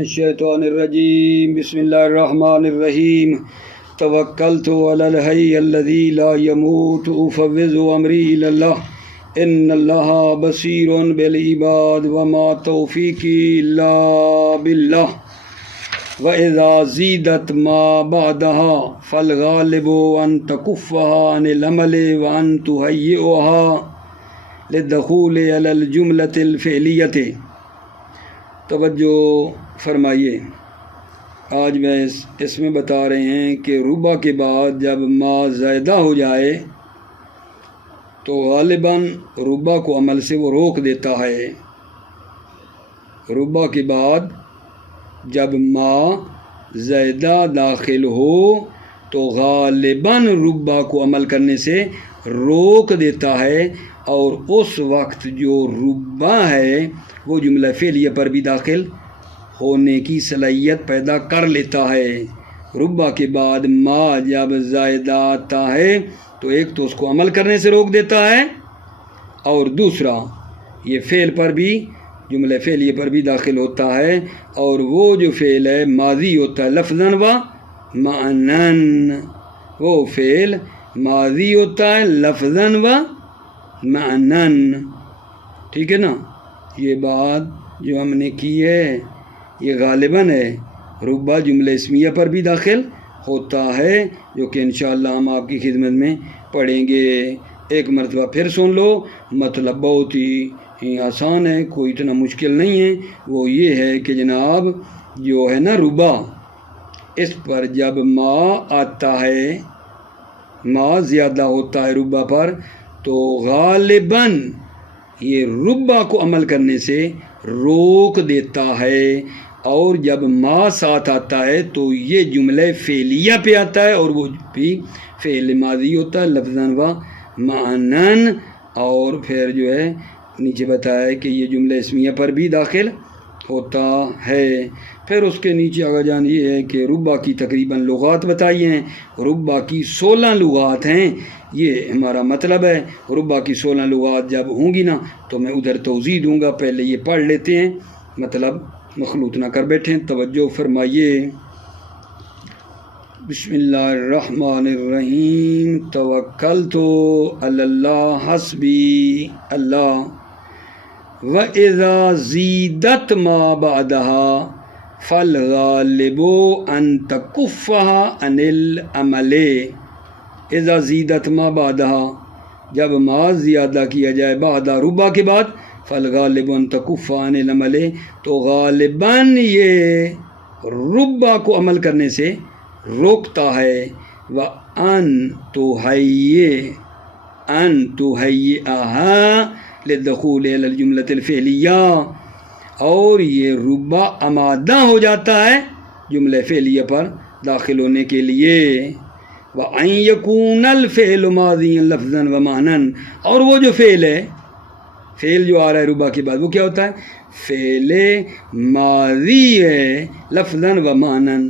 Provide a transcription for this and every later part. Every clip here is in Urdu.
الشیطان الرجیم بسم اللہ الرحمن الرحیم توکلت علی الحی الذی لا يموت افوض امری الی اللہ ان اللہ بصیر بالعباد وما توفیقی الا باللہ وَإِذَا زِيدَتْ مَا بَعْدَهَا فَالْغَالِبُ أَن تَكُفَّهَا عَنِ الْعَمَلِ وَأَن تُهَيِّئَهَا لِلدُّخُولِ عَلَى الْجُمْلَةِ الْفِعْلِيَّةِ۔ توجہ فرمائیے، آج میں اس میں بتا رہے ہیں کہ ربع کے بعد جب ما زائدہ ہو جائے تو غالباً ربع کو عمل سے وہ روک دیتا ہے۔ ربع کے بعد جب ما زائدہ داخل ہو تو غالباً ربع کو عمل کرنے سے روک دیتا ہے، اور اس وقت جو ربع ہے وہ جملہ فعلیہ پر بھی داخل ہونے کی صلاحیت پیدا کر لیتا ہے۔ ربع کے بعد ما جب زائدہ آتا ہے تو ایک تو اس کو عمل کرنے سے روک دیتا ہے، اور دوسرا یہ فعل پر بھی، جملہ فعلیہ پر بھی داخل ہوتا ہے، اور وہ جو فعل ہے ماضی ہوتا ہے لفظاً و معناً، وہ فعل ماضی ہوتا ہے لفظاً و معناً، ٹھیک ہے نا۔ یہ بات جو ہم نے کی ہے یہ غالباً ہے، ربع جملہ اسمیہ پر بھی داخل ہوتا ہے، جو کہ انشاءاللہ ہم آپ کی خدمت میں پڑھیں گے۔ ایک مرتبہ پھر سن لو، مطلب بہت ہی آسان ہے، کوئی اتنا مشکل نہیں ہے۔ وہ یہ ہے کہ جناب جو ہے نا ربع، اس پر جب ما آتا ہے، ما زیادہ ہوتا ہے ربع پر، تو غالباً یہ ربع کو عمل کرنے سے روک دیتا ہے، اور جب ما ساتھ آتا ہے تو یہ جملہ فعلیہ پہ آتا ہے، اور وہ بھی فعل ماضی ہوتا ہے لفظاً و معناً، اور پھر جو ہے نیچے بتایا ہے کہ یہ جملہ اسمیہ پر بھی داخل ہوتا ہے۔ پھر اس کے نیچے آگے جان یہ ہے کہ ربع کی تقریباً لغات بتائی ہیں، ربع کی 16 لغات ہیں، یہ ہمارا مطلب ہے۔ ربع کی 16 لغات جب ہوں گی نا تو میں ادھر توضیح دوں گا، پہلے یہ پڑھ لیتے ہیں، مطلب مخلوط نہ کر بیٹھیں۔ توجہ فرمائیے، بسم اللہ الرحمن الرحیم توکلت علی اللہ حسبی اللہ وَإِذَا زِيدَتْ مَا بَعْدَهَا فَالْغَالِبُ أَن تَكُفَّهَا عَنِ الْعَمَلِ۔ اذا زیدت ما بعدها، جب ما زیادہ کیا جائے بعد ربع کے بعد، فالغالب ان تکف عن العمل، تو غالباً یہ ربع کو عمل کرنے سے روکتا ہے۔ وَأَن تُهَيِّئَهَا لِلدُّخُولِ عَلَى الْجُمْلَةِ الْفِعْلِيَّةِ، اور یہ ربع آمادہ ہو جاتا ہے جملہ فعلیہ پر داخل ہونے کے لیے۔ وَأَن يَكُونَ الْفِعْلُ مَاضِيًا لَفْظًا وَمَعْنًا، اور وہ جو فعل ہے، فعل جو آ رہا ہے ربع کے بعد، وہ کیا ہوتا ہے؟ فعل ماضی ہے لفظاً ومعناً،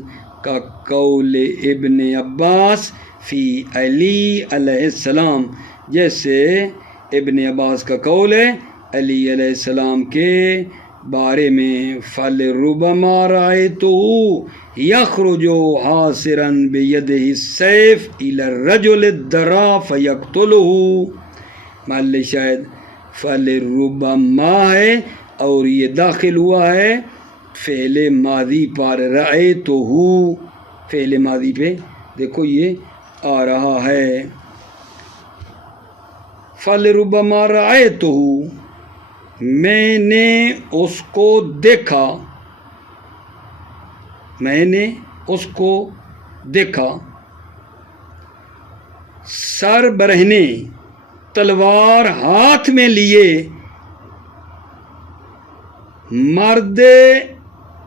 کا قول ابن عباس فی علی علیہ السلام، جیسے ابن عباس کا قول ہے علی علیہ السلام کے بارے میں، فَلِرُبَمَا رَأَيْتُهُ يَخْرُجُ حَاصِرًا بِيَدِهِ السَّيْفِ إِلَى الرَّجُلِ الضَّرَّ فَيَقْتُلُهُ۔ محل شاید فَلِرُبَمَا ہے، اور یہ داخل ہوا ہے فعل ماضی پر، رأیتُهُ فعل ماضی پہ دیکھو یہ آ رہا ہے، فَلِرُبَمَا رَأَيْتُهُ، میں نے اس کو دیکھا، میں نے اس کو دیکھا، سر برہنے، تلوار ہاتھ میں لیے، مرد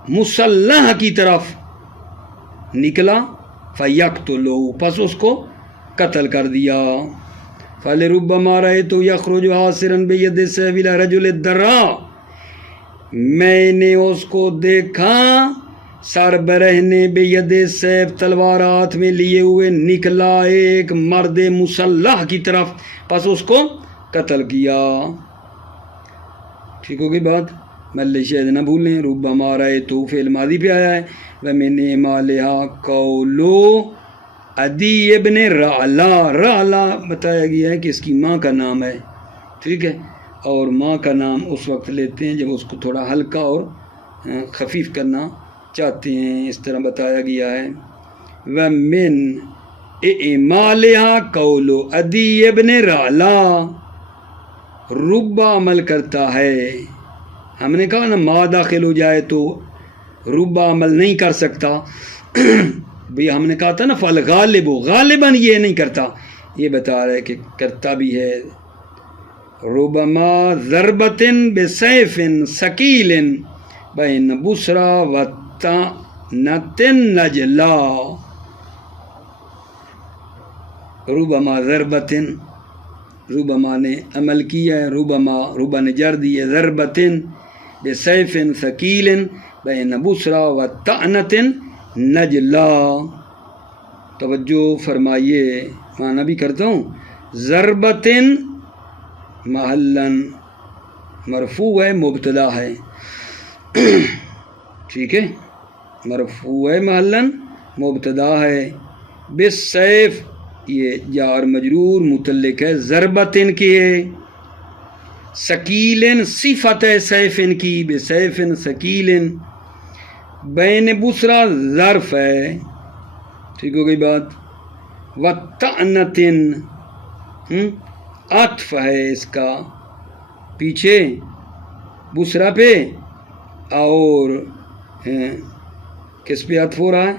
مسلح کی طرف نکلا، فَيَقْتُلُهُ، پس اس کو قتل کر دیا۔ فَلِرُبَّمَا رَأَيْتُهُ يَخْرُجُ حَاصِرًا بِيَدِهِ السَّيْفِ إِلَى رَجُلِ الضَّرَّ، میں نے اس کو دیکھا سر برہنے بید السیف، تلوار ہاتھ میں لیے ہوئے نکلا ایک مرد مسلح کی طرف، پس اس کو قتل کیا۔ ٹھیک ہوگی بات؟ مل شہد نہ بھولیں. ربما رأیتہ فعل ماضی پہ آیا ہے. ومن اعمالہا قولو عدی ابن رعلا. رعلا بتایا گیا ہے کہ اس کی ماں کا نام ہے. ٹھیک ہے، اور ماں کا نام اس وقت لیتے ہیں جب اس کو تھوڑا ہلکا اور خفیف کرنا چاہتے ہیں، اس طرح بتایا گیا ہے. ومن اعمالہا قول عدی ابن رعلا. ربا عمل کرتا ہے. ہم نے کہا نا ما داخل ہو جائے تو ربا عمل نہیں کر سکتا. بھی ہم نے کہا تھا نا فل غالب، غالباً یہ نہیں کرتا، یہ بتا رہا ہے کہ کرتا بھی ہے. ربما ضربت بسیف ثقیل بین بصرا و طعنۃ نجلا. ربما ضربت، ربما نے عمل کیا ہے، ربا نے جر دی ہے. ضربت بسیف ثقیل بین بصرا و طعنۃ نجلا. توجہ فرمائیے، معنی بھی کرتا ہوں. ضربت محلاً مرفوع ہے، مبتدا ہے. ٹھیک ہے، مرفوع ہے محلاً مبتدا ہے. بالسیف یہ جار مجرور متعلق ہے ضربتن کی ہے. ثقیلن صفت ہے سیفن کی، بسیفن ثقیلن. بین بصرا ظرف ہے. ٹھیک ہو گئی بات. وطعنتن عطف ہے اس کا پیچھے بصرا پہ، اور کس پہ عطف ہو رہا ہے؟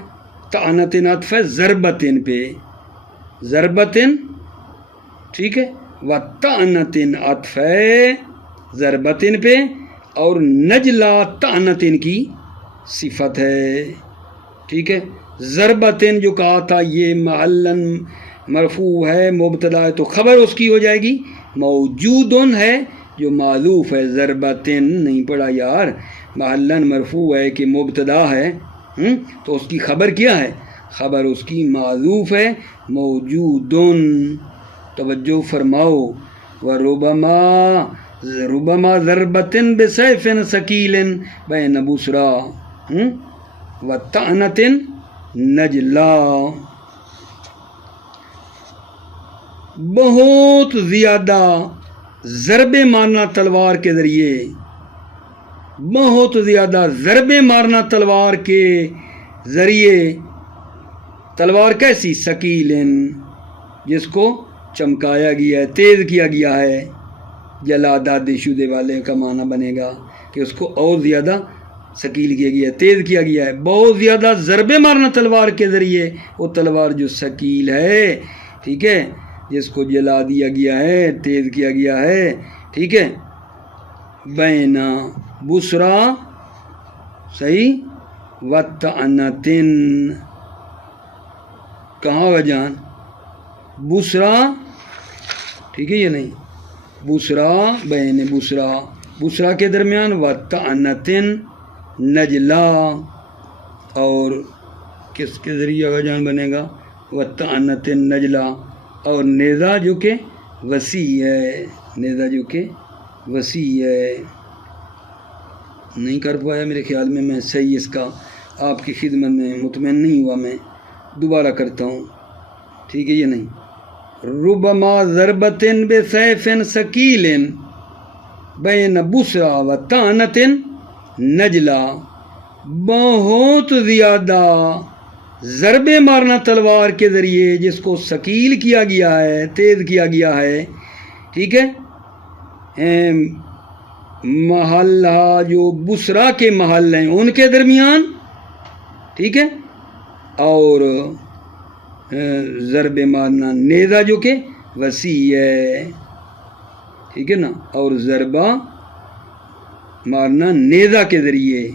طعنتن عطف ہے ضربتن پہ. ضربتن، ٹھیک ہے، وطعنتن عطف ہے ضربتن پہ، اور نجلا طعنتن کی صفت ہے. ٹھیک ہے، ضربتن جو کہا تھا یہ محلاً مرفوع ہے، مبتدا ہے، تو خبر اس کی ہو جائے گی موجودن ہے جو معذوف ہے. ضربتن نہیں پڑھا یار، محلاً مرفوع ہے کہ مبتدا ہے، تو اس کی خبر کیا ہے؟ خبر اس کی معذوف ہے موجودن. توجہ فرماؤ. ربما ضربتن بسیف ثقیل بین بصرا و طعنۃ نجلا. بہت زیادہ ضربے مارنا تلوار کے ذریعے، بہت زیادہ ضربے مارنا تلوار کے ذریعے. تلوار کیسی؟ ثقیلن، جس کو چمکایا گیا ہے، تیز کیا گیا ہے. جلا داد شدے والے کا معنی بنے گا کہ اس کو اور زیادہ ثقیل کیا گیا ہے، تیز کیا گیا ہے. بہت زیادہ ضربے مارنا تلوار کے ذریعے، وہ تلوار جو ثقیل ہے، ٹھیک ہے، جس کو جلا دیا گیا ہے، تیز کیا گیا ہے. ٹھیک ہے، بین بصرا، صحیح، وطعنۃ. کہاں ہوگا جان؟ بصرا، ٹھیک ہے، یہ نہیں، بصرا بین بصرا، بصرا کے درمیان، وطعنۃ نجلا. اور کس کے ذریعے آگا جان بنے گا؟ وطعنۃ نجلا. اور نیزہ جو کہ وسیع ہے، نیزہ جو کہ وسیع ہے. نہیں کر پایا میرے خیال میں صحیح اس کا آپ کی خدمت میں مطمئن نہیں ہوا، میں دوبارہ کرتا ہوں. ٹھیک ہے، یہ نہیں. ربما ضربتن بسیف ثقیل بین بصرا و طعنۃ نجلا. بہت زیادہ ضربے مارنا تلوار کے ذریعے جس کو ثقیل کیا گیا ہے، تیز کیا گیا ہے. ٹھیک ہے، محلہ جو بصرا کے محل ہیں ان کے درمیان. ٹھیک ہے، اور ضرب مارنا نیزہ جو کہ وسیع ہے. ٹھیک ہے نا، اور ضربہ مارنا نیزہ کے ذریعے،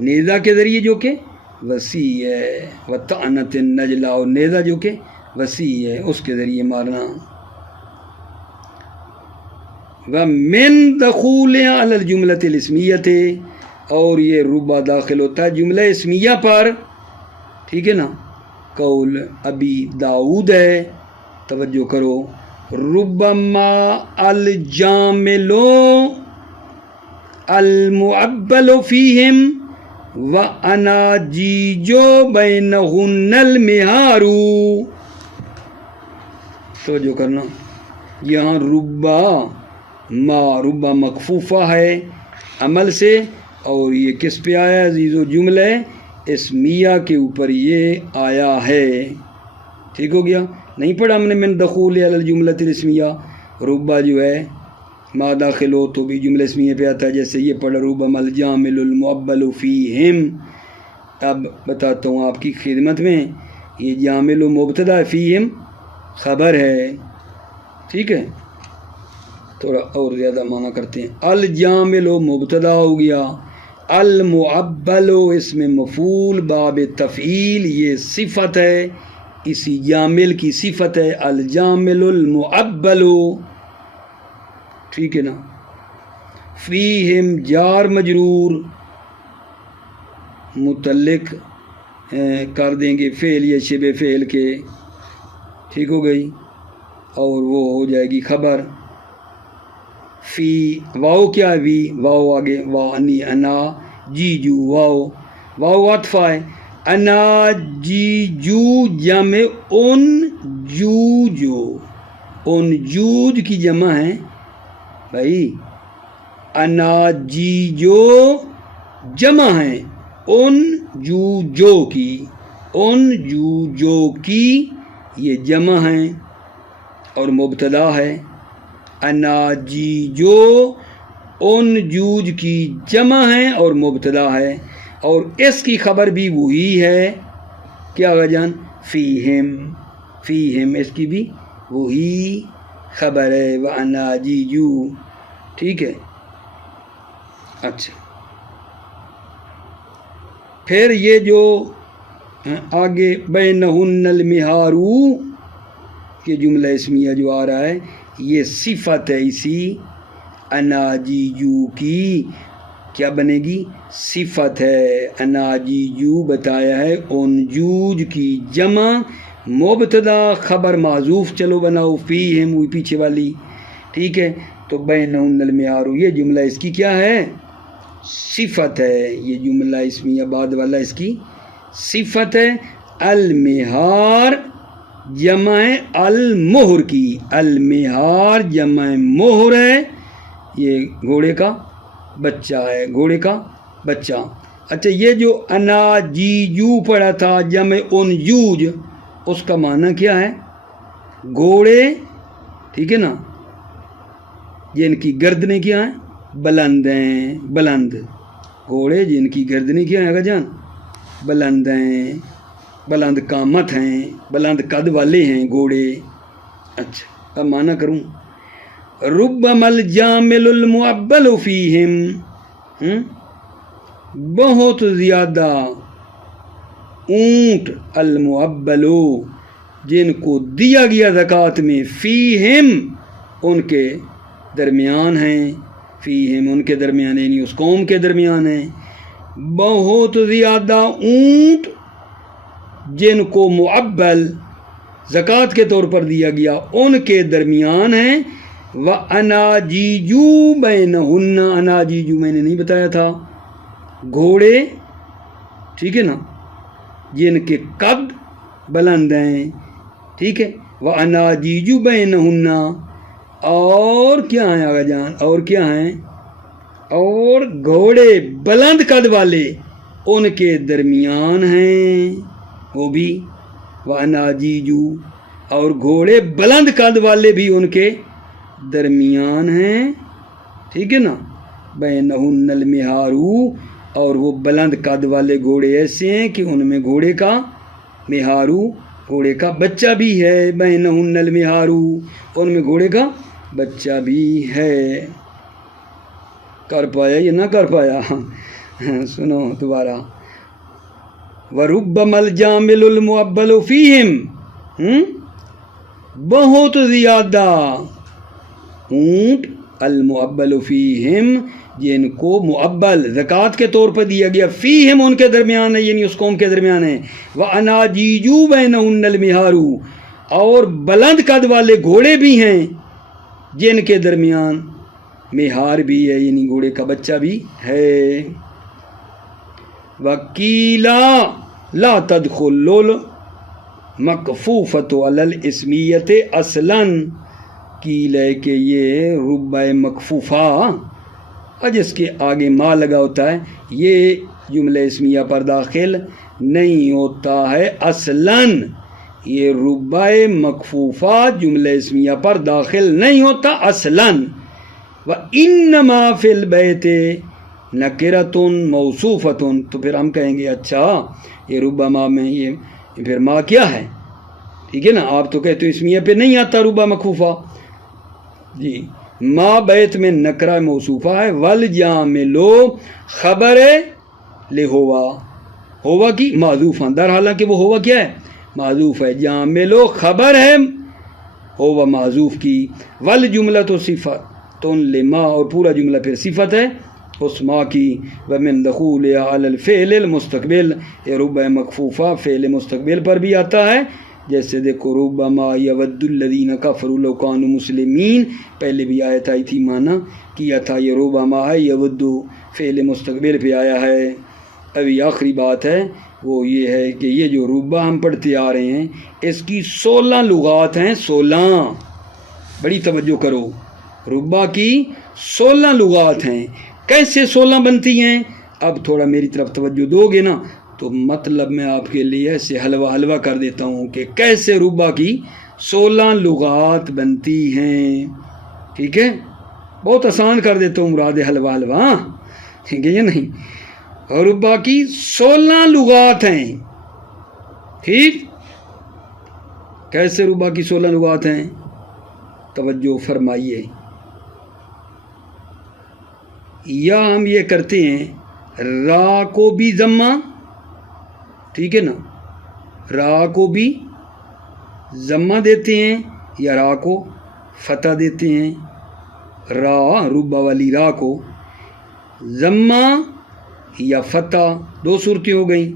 نیزہ کے ذریعے جو کہ وسیع ہے. وطعنۃ نجلا، اور نیزہ جو کہ وسیع ہے اس کے ذریعے مارنا. ومن دخول علی الجملۃ الاسمیۃ، اور یہ ربا داخل ہوتا ہے جملہ اسمیہ پر. ٹھیک ہے نا، قول ابی داؤد ہے. توجہ کرو. ربما الجامل المعبل فیہم واناجیج بینہن المہار. توجہ کرنا، یہاں ربا مکفوفہ ہے عمل سے، اور یہ کس پہ آیا عزیز و جملہ اسمیہ کے اوپر یہ آیا ہے. ٹھیک ہو گیا؟ نہیں پڑھا ہم نے من دخول علی الجملۃ الاسمیہ. ربا جو ہے ما داخل ہو تو بھی جملہ اسمیہ پہ آتا ہے، جیسے یہ پڑھا ربما الجامل المعبل فیہم. اب بتاتا ہوں آپ کی خدمت میں، یہ جامل و مبتدا فیہم خبر ہے. ٹھیک ہے، تھوڑا اور زیادہ معنی کرتے ہیں. الجامل و مبتدا ہو گیا، المعبل اسم مفعول باب تفعیل یہ صفت ہے، اسی جامل کی صفت ہے الجامل المعبل. ٹھیک ہے نا. فیہم جار مجرور متعلق کر دیں گے فعل یا شبہ فعل کے. ٹھیک ہو گئی، اور وہ ہو جائے گی خبر. فی واو کیا ہے؟ وی واو آگے وانی انا جی جو واو عطف ہے. انا جی جو جمع ان جوجو، ان جوج کی جمع ہے بھائی. انا جی جو جمع ہے ان جوجو کی، ان جوجو کی یہ جمع ہیں اور مبتدا ہے. اناجیجو ان جوج کی جمع ہے اور مبتدا ہے، اور اس کی خبر بھی وہی ہے. کیا جان؟ فیہم اس کی بھی وہی خبر ہے، واناجیجو. ٹھیک ہے. اچھا، پھر یہ جو آگے بینہن المہار کہ جملہ اسمیہ جو آ رہا ہے یہ صفت ہے اسی اناجیجو کی. کیا بنے گی؟ صفت ہے. اناجیجو بتایا ہے انجوج کی جمع، مبتدا خبر معذوف چلو بناؤ فیہم ہوئی پیچھے والی. ٹھیک ہے، تو بینہن المہار یہ جملہ اس کی کیا ہے؟ صفت ہے. یہ جملہ اسمیہ بعد والا اس کی صفت ہے. المہار جمع المہر کی، المہار جمع مہر ہے، یہ گھوڑے کا بچہ ہے، گھوڑے کا بچہ. اچھا، یہ جو اناجیجو پڑھا تھا جمع انجوج، اس کا معنی کیا ہے؟ گھوڑے. ٹھیک ہے نا، جن کی گردنیں کیا ہیں؟ بلند ہیں. بلند گھوڑے جن کی گردنیں کیا ہیں جان؟ بلند ہیں، بلند قامت ہیں، بلند قد والے ہیں گھوڑے. اچھا، اب معنی کروں. ربما الجامل المعبل فیہم، بہت زیادہ اونٹ المعبل جن کو دیا گیا زکوٰۃ میں، فیہم ان کے درمیان ہیں. فیہم ان کے درمیان یعنی اس قوم کے درمیان ہیں. بہت زیادہ اونٹ جن کو معبل زکوٰۃ کے طور پر دیا گیا ان کے درمیان ہیں. واناجیجو بینہن، اناجیجو میں نے نہیں بتایا تھا، گھوڑے. ٹھیک ہے نا، جن کے قد بلند ہیں. ٹھیک ہے، واناجیجو بینہن، اور کیا ہیں آگا جان؟ اور کیا ہیں؟ اور گھوڑے بلند قد والے ان کے درمیان ہیں وہ بھی. واناجیجو، اور گھوڑے بلند قد والے بھی ان کے درمیان ہیں. ٹھیک ہے نا. بینہن المہار، اور وہ بلند قد والے گھوڑے ایسے ہیں کہ ان میں گھوڑے کا مہارو گھوڑے کا بچہ بھی ہے. بینہن المہار، ان میں گھوڑے کا بچہ بھی ہے. کر پایا یا نہ کر پایا؟ سنو دوبارہ. وَرُبَّمَا الْجَامِلُ الْمُعَبَّلُ فِيهِمْ، بہت زیادہ اونٹ المعبل فیہم جن کو معبل زکوٰۃ کے طور پر دیا گیا، فیہم ان کے درمیان ہے یعنی اس قوم کے درمیان ہے. وَأَنَاجِيجُ بَيْنَهُنَّ الْمِهَارُ، اور بلند قد والے گھوڑے بھی ہیں جن کے درمیان مہار بھی ہے یعنی گھوڑے کا بچہ بھی ہے. وکیلا لا تدخل مکفوفت علی الاسمیت اصلا، کیل ہے کہ یہ ربع مکفوفہ اور جس کے آگے ما لگا ہوتا ہے یہ جملہ اسمیہ پر داخل نہیں ہوتا ہے اصلاً. یہ ربع مکفوفہ جملہ اسمیہ پر داخل نہیں ہوتا اصلاً. وَإِنَّمَا فِي الْبَيْتِ نَكِرَةٌ مَوْصُوفَةٌ، تو پھر ہم کہیں گے اچھا یہ ربع ما میں یہ پھر ما کیا ہے؟ ٹھیک ہے نا، آپ تو کہتے ہو اسمیہ پہ نہیں آتا ربع مکفوفہ. جی ما بیت میں نکرہ موصوفہ ہے. والجامل خبر لہوا، ہوا کی معذوف اندر، حالانکہ وہ ہوا کیا ہے؟ معذوف ہے. جامل خبر ہے ہوا معذوف کی. والجملۃ صفۃ لما، اور پورا جملہ پھر صفت ہے اس ما کی. ومن دخول علی الفعل المستقبل، یہ ربع مکفوفہ فعل مستقبل پر بھی آتا ہے. جیسے دیکھو ربما یود الذین کفروا لو کانوا مسلمین، پہلے بھی آیت آئی تھی، معنی کیا تھا یہ ربما ہے، یود فعل مستقبل پہ آیا ہے. ابھی آخری بات ہے وہ یہ ہے کہ یہ جو ربع ہم پڑھتے آ رہے ہیں اس کی 16 لغات ہیں. 16، بڑی توجہ کرو، ربع کی 16 لغات ہیں. کیسے 16 بنتی ہیں؟ اب تھوڑا میری طرف توجہ دو گے نا تو مطلب میں آپ کے لیے ایسے حلوہ کر دیتا ہوں کہ کیسے ربع کی 16 لغات بنتی ہیں. ٹھیک ہے، بہت آسان کر دیتا ہوں، مراد حلوہ، ٹھیک ہے یا نہیں. اور ربع کی 16 لغات ہیں. ٹھیک، کیسے ربع کی 16 لغات ہیں؟ توجہ فرمائیے. یا ہم یہ کرتے ہیں را کو بھی ضمہ، ٹھیک ہے نا، را کو بھی ضمہ دیتے ہیں یا را کو فتح دیتے ہیں. را، ربع والی را کو ضمہ یا فتح، 2 صورتیں ہو گئیں،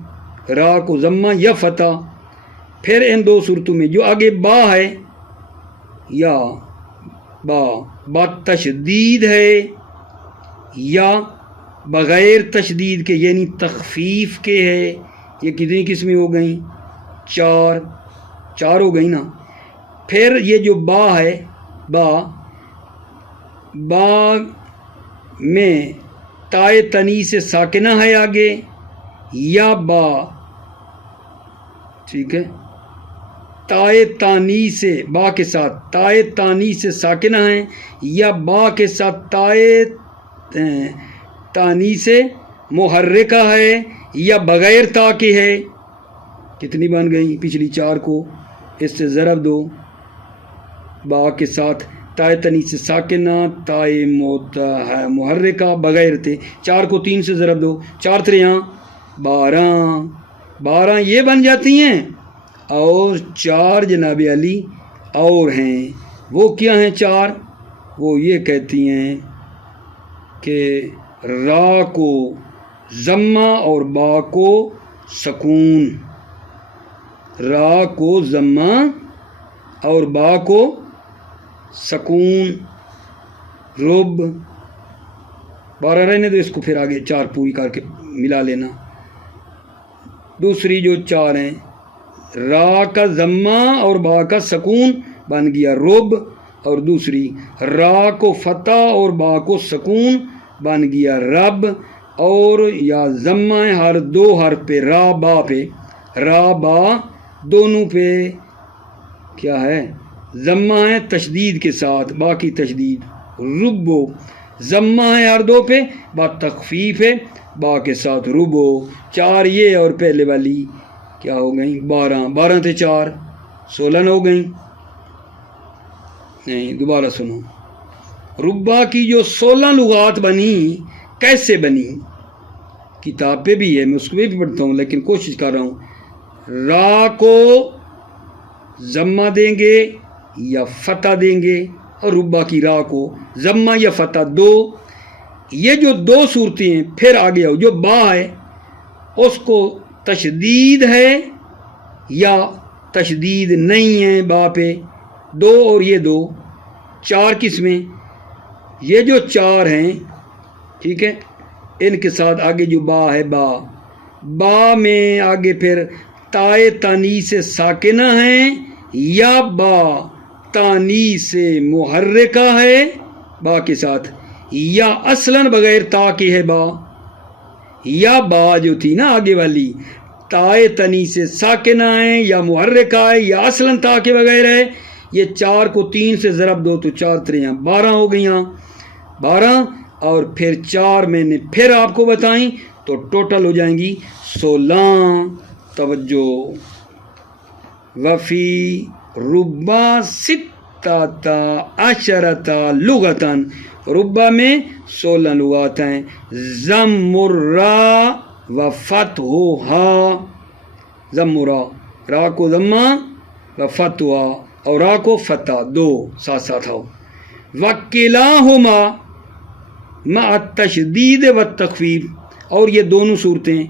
را کو ضمہ یا فتح. پھر ان 2 صورتوں میں جو آگے با ہے یا با تشدید ہے یا بغیر تشدید کے یعنی تخفیف کے ہے، یہ کتنی قسمیں ہو گئیں؟ 4 ہو گئی نا. پھر یہ جو با ہے، با میں تائے تنیث ساکنہ ہے آگے، یا با، ٹھیک ہے، تائے تانیث با کے ساتھ تائے تانیث ساکنہ ہیں، یا با کے ساتھ تائے تانیث محرکہ ہے، یا بغیر تا کے ہے. کتنی بن گئی؟ پچھلی 4 کو اس سے ضرب دو. با کے ساتھ تائے تنیث ساکنہ، تائے محرکہ، بغیر تے، 4 کو 3 سے ضرب دو. 4 3 12 یہ بن جاتی ہیں. اور 4 جناب علی اور ہیں، وہ کیا ہیں 4؟ وہ یہ کہتی ہیں کہ را کو ضمہ اور با کو سکون، را کو ضمہ اور با کو سکون. رب 12 رہنے دو، اس کو پھر آگے 4 پوری کر کے ملا لینا. دوسری جو 4 ہیں، را کا ضمہ اور با کا سکون بن گیا رب، اور دوسری را کو فتح اور با کو سکون بن گیا رب. اور یا ضمہ ہر 2 حرف پہ، را با پہ، را با دونوں پہ کیا ہے؟ ضمہ ہے تشدید کے ساتھ، با کی تشدید. ربو ضمہ ہے ہر 2 پہ، با تخفیف ہے با کے ساتھ ربو. 4 یہ اور پہلے والی کیا ہو گئیں؟ 12 تھے 4، 16 ہو گئیں. نہیں، دوبارہ سنو، ربع کی جو 16 لغات بنی کیسے بنی؟ کتاب پہ بھی ہے، میں اس کو بھی پڑھتا ہوں لیکن کوشش کر رہا ہوں. را کو ضمہ دیں گے یا فتح دیں گے، اور ربع کی را کو ضمہ یا فتح 2. یہ جو 2 صورتیں ہیں، پھر آگے آؤ، جو با ہے اس کو تشدید ہے یا تشدید نہیں ہے با پہ، 2 اور یہ 2، 4 قسمیں. یہ جو چار ہیں ٹھیک ہے، ان کے ساتھ آگے جو با ہے با میں آگے پھر تائے تانیث ساکنہ ہے یا با تانیث محرکہ ہے با کے ساتھ، یا اصلاً بغیر تا کے ہے با، یا با جو تھی نا آگے والی تائے تانیث ساکنہ ہے یا محرکہ ہے یا اصلاً تا کے بغیر ہے. یہ چار کو 3 سے ضرب دو تو 4 3 12 ہو گئیاں 12، اور پھر 4 میں نے پھر آپ کو بتائیں تو ٹوٹل ہو جائیں گی 16. توجہ، وفی ربا ستتا عشرتا لغتاً، ربا میں 16 لغات ہیں. ضم الرا و فتحھا، ضم را کو ضمہ و فتحھا اور را کو فتح، دو ساتھ ساتھ ہو. وکلاہما مع التشدید والتخفیف، اور یہ دونوں صورتیں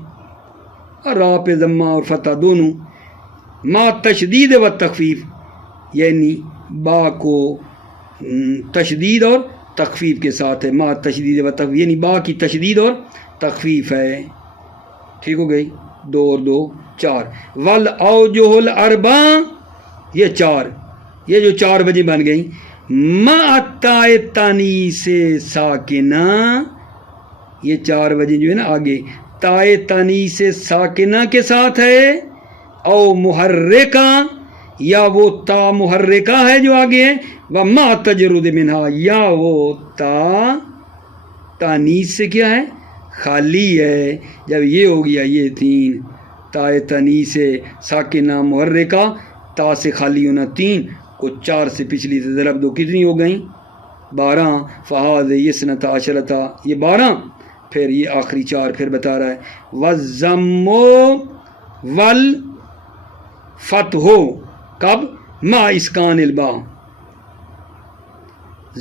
را پہ ضمہ اور فتح دونوں مع تشدید والتخفیف، یعنی با کو تشدید اور تخفیف کے ساتھ ہے. مع تشدید والتخفیف یعنی با کی تشدید اور تخفیف ہے. ٹھیک ہو گئی، 2 اور 2 4. والاوجہ الاربع، یہ 4، یہ جو 4 وجہ بن گئی. مع تائے تانیث ساکنہ، یہ 4 وجہ جو ہے نا آگے تائے تانیث ساکنہ کے ساتھ ہے، او محرکہ، یا وہ تا محرکہ ہے جو آگے ہے، ومع تجرد منہا، یا وہ تا تانیث سے کیا ہے خالی ہے. جب یہ ہو گیا یہ 3 تائے تانیث ساکنہ محرکہ، تا سے خالی ہونا 3 کو 4 سے پچھلی سے ضرب دو کتنی ہو گئیں 12. فہذ یسنتا عشرتا، یہ 12، پھر یہ آخری 4 پھر بتا رہا ہے. والضم والفتح، کب؟ مع اسکان الباء،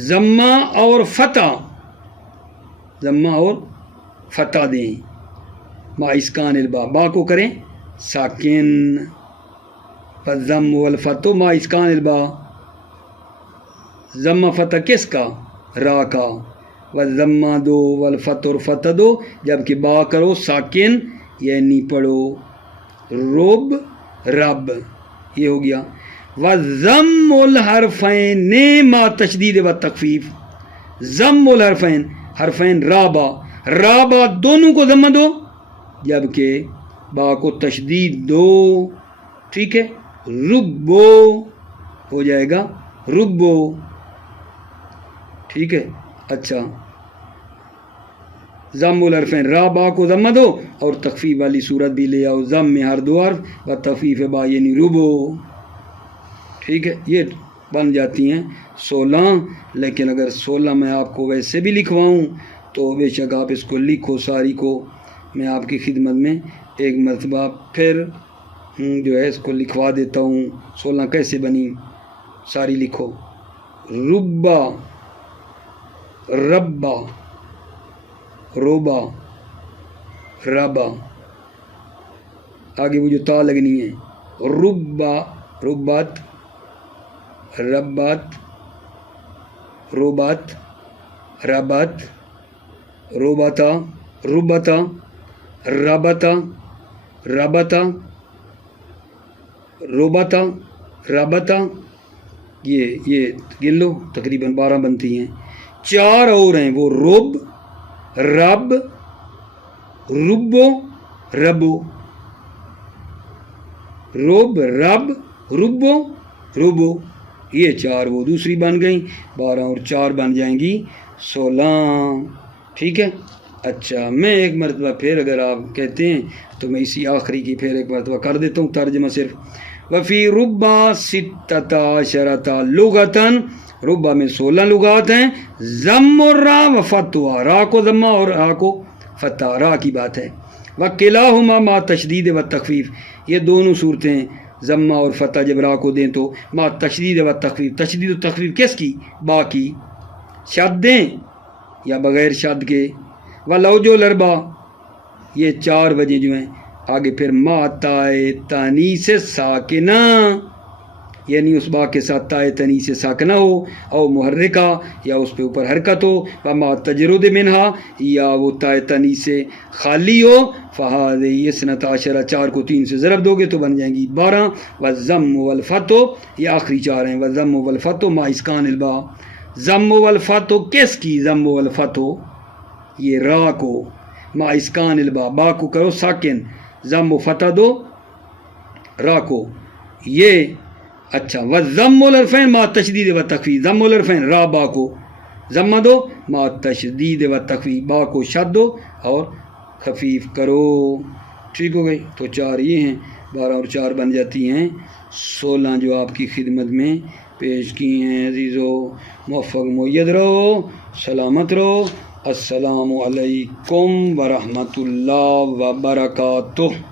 ضمہ اور فتح، ضمہ اور فتح دیں مع اسکان الباء، با کو کریں ساکن. والضم والفتح مع اسکان الباء، ضمہ فتح کس کا؟ را کا. والضمہ دو والفتح اور فتح دو، جبکہ با کرو ساکن، یعنی پڑھو رب، یہ ہو گیا. وضم الحرفین مع تشدید و تخفیف، ضم الحرفین، حرفین رابا دونوں کو ضمہ دو، جبکہ با کو تشدید دو. ٹھیک ہے، ربو ہو جائے گا ربو. ٹھیک ہے، اچھا، ضم الحرفین را با کو ضمہ دو اور تخفیف والی صورت بھی لے آؤ، ضم میں ہر 2 حرف و تخفیف با یعنی ربو. ٹھیک ہے، یہ بن جاتی ہیں 16. لیکن اگر 16 میں آپ کو ویسے بھی لکھواؤں تو بے شک آپ اس کو لکھو ساری کو. میں آپ کی خدمت میں ایک مرتبہ پھر جو ہے اس کو لکھوا دیتا ہوں. 16 کیسے بنی ساری لکھو. ربا، ربا، روبا، ربا، آگے وہ جو تا لگنی ہے، ربا، ربات، ربات، روبات، ربات، روبتا، ربتا، ربتا، ربتا، روبتا، ربتا. یہ گن لو تقریباً 12 بنتی ہیں. 4 اور ہیں وہ رب، رب، ربو، ربو، رب، رب، ربو، ربو. یہ 4 وہ دوسری بن گئیں. 12 اور 4 بن جائیں گی 16. ٹھیک ہے، اچھا، میں ایک مرتبہ پھر اگر آپ کہتے ہیں تو میں اسی آخری کی پھر ایک مرتبہ کر دیتا ہوں ترجمہ صرف. وفی ربا ستتا عشرتا لغتاً، ربا میں 16 لغات ہیں. ضم الرا و فتح، را کو ضمہ اور را کو فتح، را کی بات ہے. وکلاہما مع تشدید و تخفیف، یہ دونوں صورتیں ضمہ اور فتح جب را کو دیں تو مع تشدید و تخفیف. تشدید و تخفیف کس کی؟ با کی. شد دیں یا بغیر شد کے. والاوجہ الاربع، یہ 4 وجہ جو ہیں آگے پھر مع تائے تانیث ساکنہ، یعنی اس با کے ساتھ تائے تنی سے ساکنہ ہو، او محرکہ یا اس پہ اوپر حرکت ہو، وما تجرد منہا یا وہ تائے تنی سے خالی ہو، فہاد اثنتا عشرہ 4 کو 3 سے ضرب دو گے تو بن جائیں گی 12، والضم والفتح یہ آخری 4 ہیں، والضم والفتح ما اسکان البا، ضم والفتح کس کی ضم والفتح یہ را کو، ما اسکان البا با کو کرو ساکن، ضم و فتح دو را کو یہ اچھا، والضم الحرفین ما تشدید و تخفیف، ضم الحرفین را با کو ضمہ دو، ما تشدید و تخفیف با کو شد دو اور خفیف کرو، ٹھیک ہو گئی۔ تو 4 یہ ہیں، 12 اور 4 بن جاتی ہیں 16 جو آپ کی خدمت میں پیش کی ہیں۔ عزیزو موفق مؤید رہو، سلامت رہو، السلام علیکم ورحمۃ اللہ وبرکاتہ۔